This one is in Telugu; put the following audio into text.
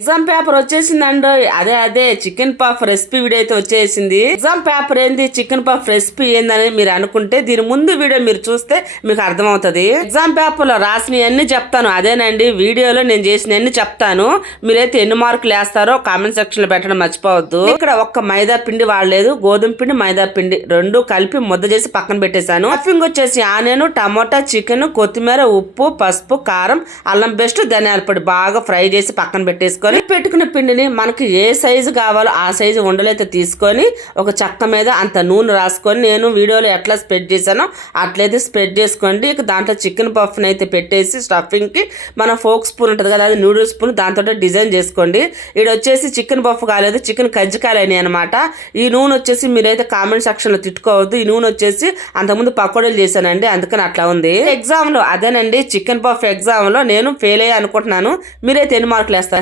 ఎగ్జామ్ పేపర్ వచ్చేసిందండి. అదే చికెన్ పఫ్ రెసిపీ వీడియో అయితే వచ్చేసింది. ఎగ్జామ్ పేపర్ ఏంది, చికెన్ పఫ్ రెసిపీ ఏందని మీరు అనుకుంటే దీని ముందు వీడియో మీరు చూస్తే మీకు అర్థమవుతుంది. ఎగ్జామ్ పేపర్ లో రాసినవన్నీ చెప్తాను. అదేనండి వీడియోలో నేను చేసినవన్నీ చెప్తాను. మీరైతే ఎన్ని మార్కులు వేస్తారో కామెంట్ సెక్షన్ లో పెట్టడం మర్చిపోవద్దు. ఇక్కడ ఒక్క మైదా పిండి వాడలేదు, గోధుమ పిండి మైదా పిండి రెండు కలిపి ముద్ద చేసి పక్కన పెట్టేశాను. స్టఫింగ్ వచ్చేసి ఆనియన్, టమోటా, చికెన్, కొత్తిమీర, ఉప్పు, పసుపు, కారం, అల్లం పేస్ట్, ధనియాల పొడి బాగా ఫ్రై చేసి పక్కన పెట్టేసుకొని పెట్టుకున్న పిండిని మనకి ఏ సైజు కావాలో ఆ సైజు ఉండలైతే తీసుకొని ఒక చెక్క మీద అంత నూనె రాసుకొని నేను వీడియోలో ఎట్లా స్ప్రెడ్ చేశానో అట్లయితే స్ప్రెడ్ చేసుకోండి. ఇక దాంట్లో చికెన్ పఫ్ని అయితే పెట్టేసి స్టఫింగ్కి మన ఫోక్ స్పూన్ ఉంటుంది కదా, అది నూడిల్స్ స్పూన్, దాంతో డిజైన్ చేసుకోండి. ఇది వచ్చేసి చికెన్ పఫ్ కాలేదు, చికెన్ కజ్జికాయలు అయినాయి అనమాట. ఈ నూనె వచ్చేసి మీరైతే కామెంట్ సెక్షన్లో తిట్టుకోవద్దు. ఈ నూనె వచ్చేసి అంతకుముందు పకోడీలు చేశానండి, అందుకని అట్లా ఉంది. ఎగ్జామ్లో అదేనండి చికెన్ పఫ్ ఎగ్జామ్లో నేను ఫెయిల్ అయ్యా అనుకుంటున్నాను. మీరైతే ఎన్ని మార్కులు వేస్తారు?